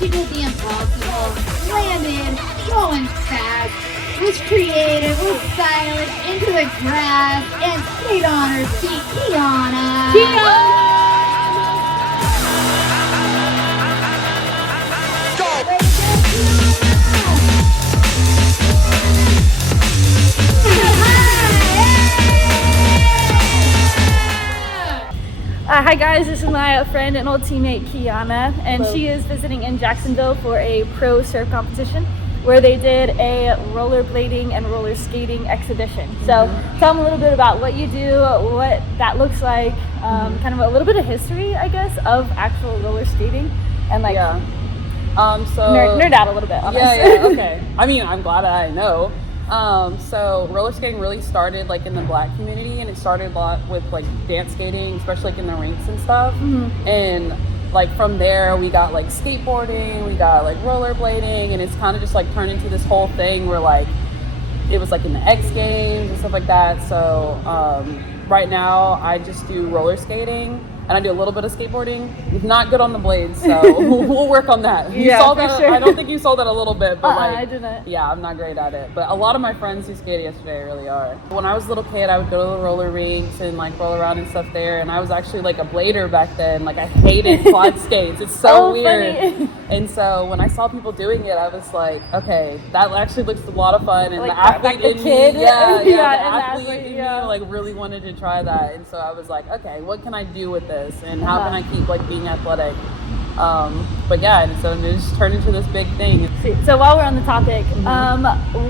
She did the impossible, landed, going fast, was creative, was stylish, into the grass, and stayed on her feet. Qiona! Hi guys, this is my friend and old teammate Qiona, and Hello. She is visiting in Jacksonville for a pro surf competition where they did a rollerblading and roller skating exhibition. So tell them a little bit about what you do, what that looks like, kind of a little bit of history, I guess, of actual roller skating, and like nerd out a little bit on this. Yeah, okay. I mean, I'm glad I know. So roller skating really started like in the Black community, and it started a lot with like dance skating, especially like in the rinks and stuff. And like from there we got like skateboarding, we got like rollerblading, and it's kind of just like turned into this whole thing where like it was like in the X Games and stuff like that. So right now I just do roller skating. And I do a little bit of skateboarding. Not good on the blades, so we'll work on that. You saw that. Sure. I don't think you saw that a little bit, but I didn't. Yeah, I'm not great at it. But a lot of my friends who skated yesterday really are. When I was a little kid, I would go to the roller rinks and like roll around and stuff there. And I was actually like a blader back then. Like I hated quad skates. It's so weird. Funny. And so when I saw people doing it, I was like, okay, that actually looks a lot of fun. And Like, the athlete like the in kid. me, the and athlete in me like really wanted to try that. And so I was like, okay, what can I do with this? And how can I keep like being athletic? But yeah, and so it just turned into this big thing. So while we're on the topic,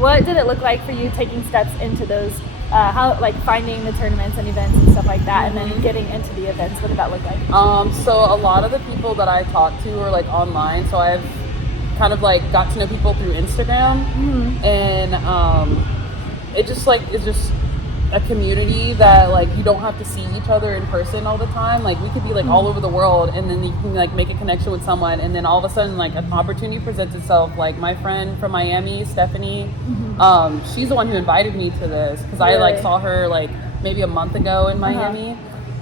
what did it look like for you taking steps into those, how like finding the tournaments and events and stuff like that, and then getting into the events? What did that look like? So a lot of the people that I talk to are like online, so I've kind of like got to know people through Instagram, and it just like is just a community that like you don't have to see each other in person all the time. Like we could be like all over the world, and then you can like make a connection with someone, and then all of a sudden like an opportunity presents itself. Like my friend from Miami, Stephanie, she's the one who invited me to this because I like saw her like maybe a month ago in Miami.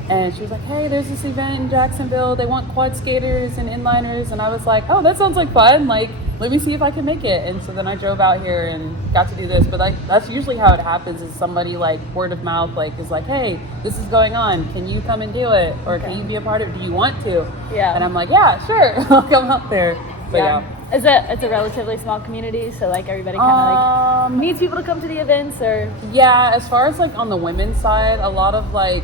And she was like, hey, there's this event in Jacksonville. They want quad skaters and inliners. And I was like, oh, that sounds like fun. Like, let me see if I can make it. And so then I drove out here and got to do this. But like, that's usually how it happens, is somebody like word of mouth, like is like, hey, this is going on. Can you come and do it? Or can you be a part of it? Do you want to? Yeah. And I'm like, yeah, sure. I'll come out there. But It's a relatively small community, so like everybody kind of like needs people to come to the events, or yeah, as far as like on the women's side, a lot of like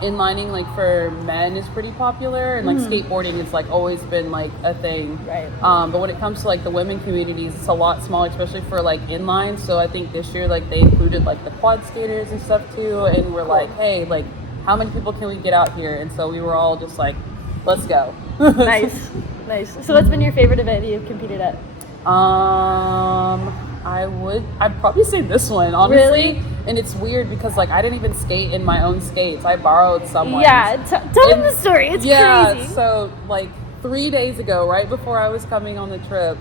inlining like for men is pretty popular, and like skateboarding has like always been like a thing, right? But when it comes to like the women communities, it's a lot smaller, especially for like inline. So I think this year like they included like the quad skaters and stuff too, and we're like, hey, like how many people can we get out here? And so we were all just like, let's go. Nice. So what's been your favorite event you've competed at? I'd probably say this one, honestly. Really? And it's weird because like I didn't even skate in my own skates. I borrowed someone's. Yeah, tell them the story. It's crazy. So like 3 days ago, right before I was coming on the trip,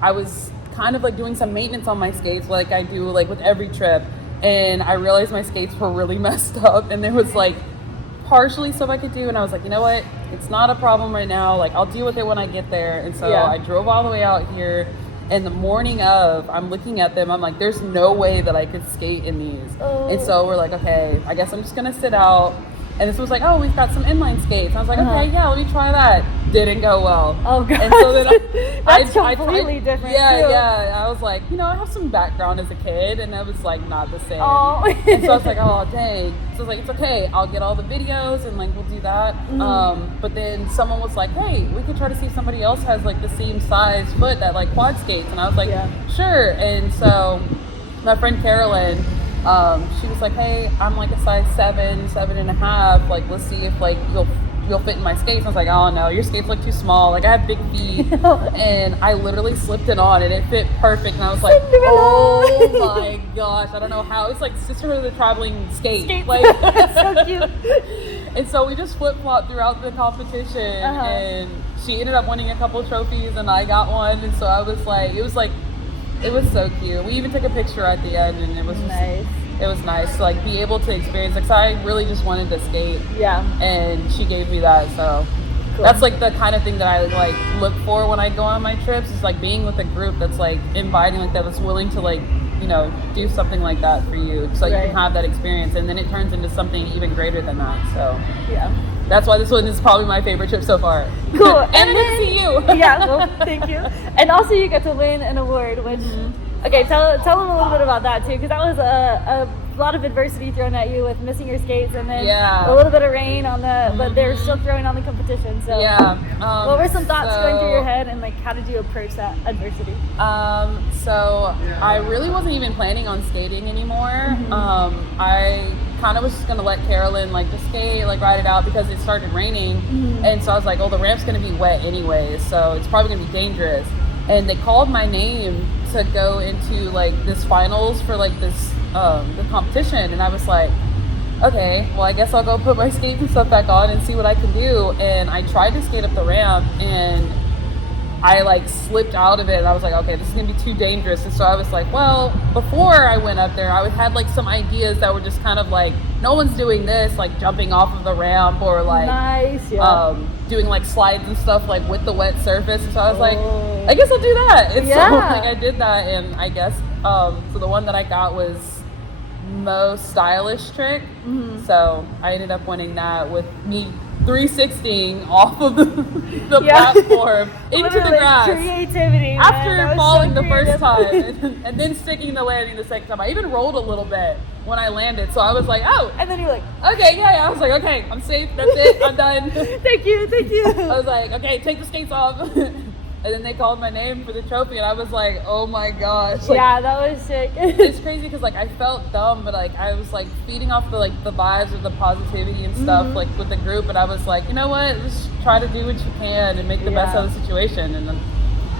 I was kind of like doing some maintenance on my skates like I do like with every trip, and I realized my skates were really messed up, and there was like partially stuff I could do, and I was like, you know what, it's not a problem right now, like I'll deal with it when I get there. And so I drove all the way out here, and the morning of, I'm looking at them, I'm like, there's no way that I could skate in these. And so we're like, okay, I guess I'm just gonna sit out. And this was like, oh, we've got some inline skates. I was like, okay, yeah, let me try that. Didn't go well. Oh god. And so then That's completely different. Yeah. I was like, you know, I have some background as a kid, and that was like not the same. Oh. And so I was like, oh dang. So I was like, it's okay, I'll get all the videos and like we'll do that. But then someone was like, hey, we could try to see if somebody else has like the same size foot that like quad skates. And I was like, sure. And so my friend Carolyn, she was like, hey, I'm like a size 7.5, like let's see if like you'll fit in my skates. I was like, oh no, your skates look too small, like I have big feet. And I literally slipped it on and it fit perfect, and I was like, oh my gosh, I don't know how. It's like Sisterhood of the Traveling Skate. Like so cute. And so we just flip-flopped throughout the competition, and she ended up winning a couple of trophies and I got one. And so I was like, it was so cute. We even took a picture at the end, and it was just, nice. It was nice to like be able to experience, like, 'cause I really just wanted to skate. Yeah. And she gave me that, so Cool. That's like the kind of thing that I like look for when I go on my trips, is like being with a group that's like inviting, like that's willing to like, you know, do something like that for you, so you can have that experience, and then it turns into something even greater than that. So yeah, that's why this one is probably my favorite trip so far. Cool. And I get to see you. Yeah, well, thank you. And also you get to win an award, which okay, tell them a little bit about that too, because that was a lot of adversity thrown at you with missing your skates, and then a little bit of rain on the, but they were still throwing on the competition. So what were some thoughts going through your head, and like how did you approach that adversity? So I really wasn't even planning on skating anymore. I kind of was just gonna let Carolyn like just skate, like ride it out, because it started raining, and so I was like, oh, the ramp's gonna be wet anyway, so it's probably gonna be dangerous. And they called my name to go into like this finals for like this the competition, and I was like, okay, well, I guess I'll go put my skates and stuff back on and see what I can do. And I tried to skate up the ramp, and I like slipped out of it, and I was like, okay, this is gonna be too dangerous. And so I was like, well, before I went up there, I had like some ideas that were just kind of like, no one's doing this, like jumping off of the ramp, or like doing like slides and stuff like with the wet surface. And so I was like, I guess I'll do that. And so like I did that, and I guess so the one that I got was most stylish trick. So I ended up winning that with me 360ing off of the platform into the grass. Creativity, after falling the first time and then sticking the landing the second time. I even rolled a little bit when I landed, so I was like, oh. And then you're like, okay, yeah. I was like, okay, I'm safe. That's it. I'm done. Thank you. I was like, okay, take the skates off. And then they called my name for the trophy, and I was like, oh my gosh. Like, yeah, that was sick. It's crazy because like I felt dumb, but like I was like feeding off the like the vibes of the positivity and stuff like with the group, and I was like, you know what, just try to do what you can and make the best of the situation, and then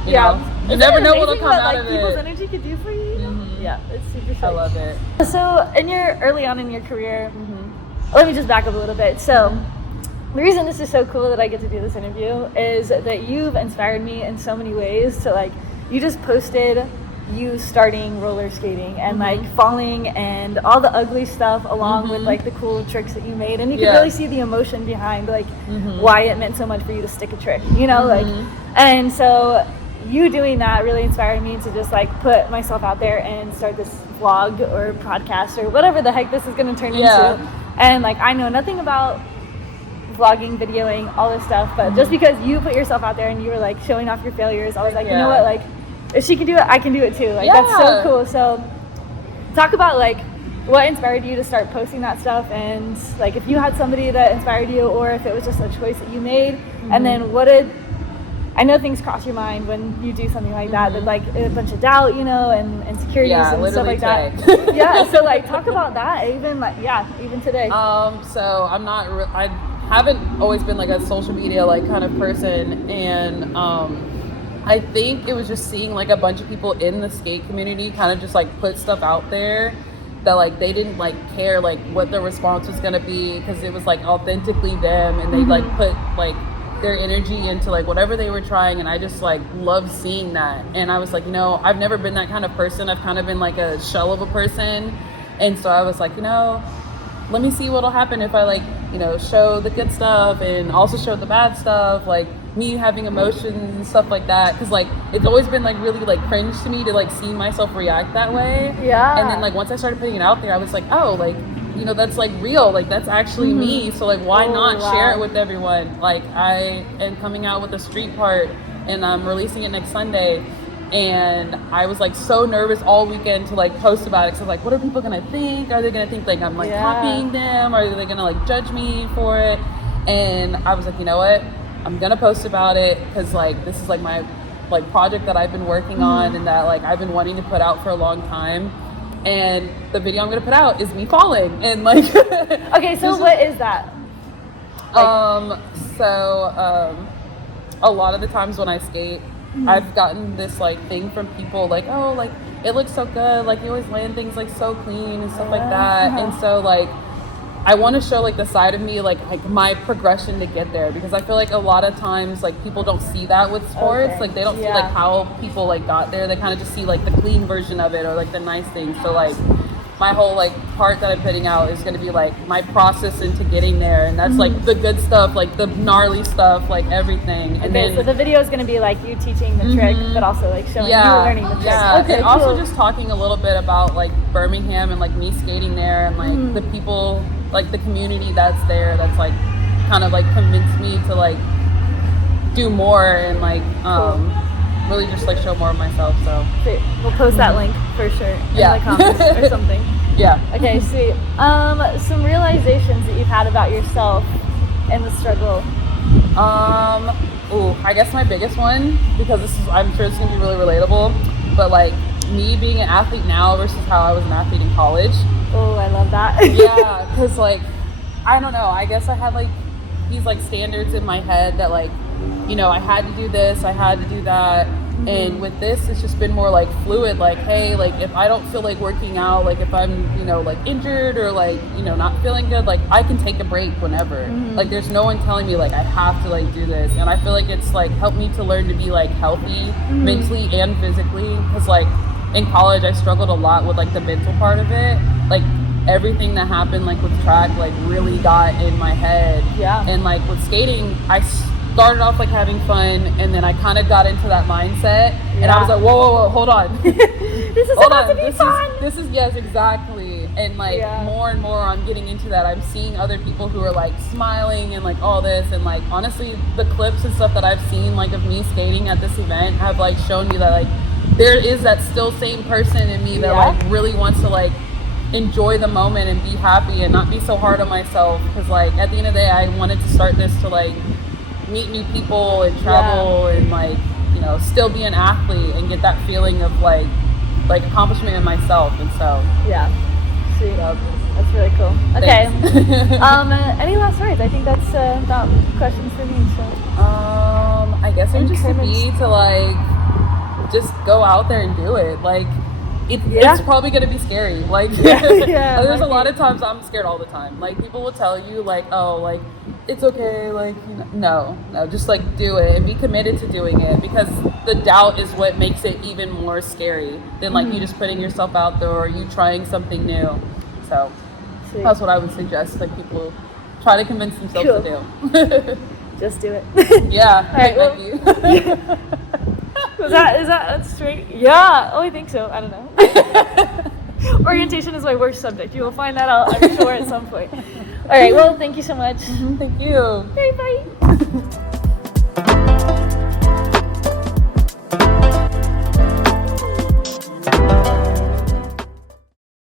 you know, you never know what'll come out of it. People's energy could do for you. Yeah, it's super sick. I love it. So early on in your career, let me just back up a little bit. So the reason this is so cool that I get to do this interview is that you've inspired me in so many ways. So like you just posted you starting roller skating and like falling and all the ugly stuff along with like the cool tricks that you made, and you could really see the emotion behind like why it meant so much for you to stick a trick, you know, like, and so you doing that really inspired me to just like put myself out there and start this vlog or podcast or whatever the heck this is going to turn into. And like I know nothing about vlogging, videoing, all this stuff, but just because you put yourself out there and you were like showing off your failures, I was like, you know what, like if she can do it, I can do it too. Like that's so cool. So talk about like what inspired you to start posting that stuff, and like if you had somebody that inspired you, or if it was just a choice that you made, and then what did, I know things cross your mind when you do something like that, that like a bunch of doubt, you know, and insecurities and stuff like that. Yeah, so like talk about that, even like even today. So I haven't always been like a social media like kind of person, and I think it was just seeing like a bunch of people in the skate community kind of just like put stuff out there that like they didn't like care like what the response was gonna be, because it was like authentically them, and they like put like their energy into like whatever they were trying, and I just like love seeing that. And I was like, you know, I've never been that kind of person. I've kind of been like a shell of a person, and so I was like, you know, let me see what'll happen if I like, you know, show the good stuff and also show the bad stuff, like me having emotions and stuff like that, because like it's always been like really like cringe to me to like see myself react that way. And then like once I started putting it out there, I was like, oh, like, you know, that's like real, like that's actually me, so like why not share it with everyone. Like I am coming out with a street part, and I'm releasing it next Sunday, and I was like so nervous all weekend to like post about it, because like, what are people gonna think? Are they gonna think like I'm like copying them? Are they gonna like judge me for it? And I was like, you know what, I'm gonna post about it, because like this is like my like project that I've been working on, and that like I've been wanting to put out for a long time. And the video I'm gonna put out is me falling, and like okay, so what is that? Like, a lot of the times when I skate, I've gotten this like thing from people like, oh, like it looks so good, like you always land things like so clean and stuff like that. And so like I want to show like the side of me, like my progression to get there, because I feel like a lot of times like people don't see that with sports. Like they don't see like how people like got there. They kind of just see like the clean version of it, or like the nice things. So like my whole like part that I'm putting out is going to be like my process into getting there, and that's like the good stuff, like the gnarly stuff, like everything. And Okay, then so the video is going to be like you teaching the trick, but also like showing you learning the trick. Yeah, Okay, and cool. also just talking a little bit about like Birmingham and like me skating there, and like the people, like the community that's there, that's like kind of like convinced me to like do more and like really just like show more of myself. So Sweet. We'll post that link for sure in the comments or something. Yeah. Okay, sweet. Some realizations that you've had about yourself in the struggle. I guess my biggest one, because this is, I'm sure it's gonna be really relatable, but like me being an athlete now versus how I was an athlete in college. Oh, I love that. Yeah, because like I don't know, I guess I had like these like standards in my head that like, you know, I had to do this, I had to do that. And with this, it's just been more like fluid, like, hey, like if I don't feel like working out, like if I'm, you know, like injured or like, you know, not feeling good, like I can take a break whenever. Like there's no one telling me like I have to like do this. And I feel like it's like helped me to learn to be like healthy mentally and physically, because like in college I struggled a lot with like the mental part of it. Like everything that happened like with track like really got in my head. Yeah. And like with skating, I started off like having fun, and then I kind of got into that mindset, and I was like, whoa, hold on. This is about to be fun. This is yes, exactly. And like more and more I'm getting into that. I'm seeing other people who are like smiling and like all this, and like honestly the clips and stuff that I've seen like of me skating at this event have like shown me that like there is that still same person in me that like really wants to like enjoy the moment and be happy and not be so hard on myself, because like at the end of the day I wanted to start this to like meet new people and travel and like, you know, still be an athlete and get that feeling of like accomplishment in myself. And so sweet. That's really cool. Okay. Any last words? I think that's about questions for me. So I guess it would just be to like just go out there and do it. Like it's probably gonna be scary. Like there's a lot of times I'm scared all the time. Like people will tell you like, oh, like it's okay, like, you know, no, just like do it and be committed to doing it, because the doubt is what makes it even more scary than like you just putting yourself out there or you trying something new. So that's what I would suggest, like people try to convince themselves to do. Just do it. Yeah. All right, thank you. Is that straight? Yeah. Oh, I think so. I don't know. Orientation is my worst subject. You will find that out, I'm sure, at some point. All right. Well, thank you so much. Thank you. Okay, bye.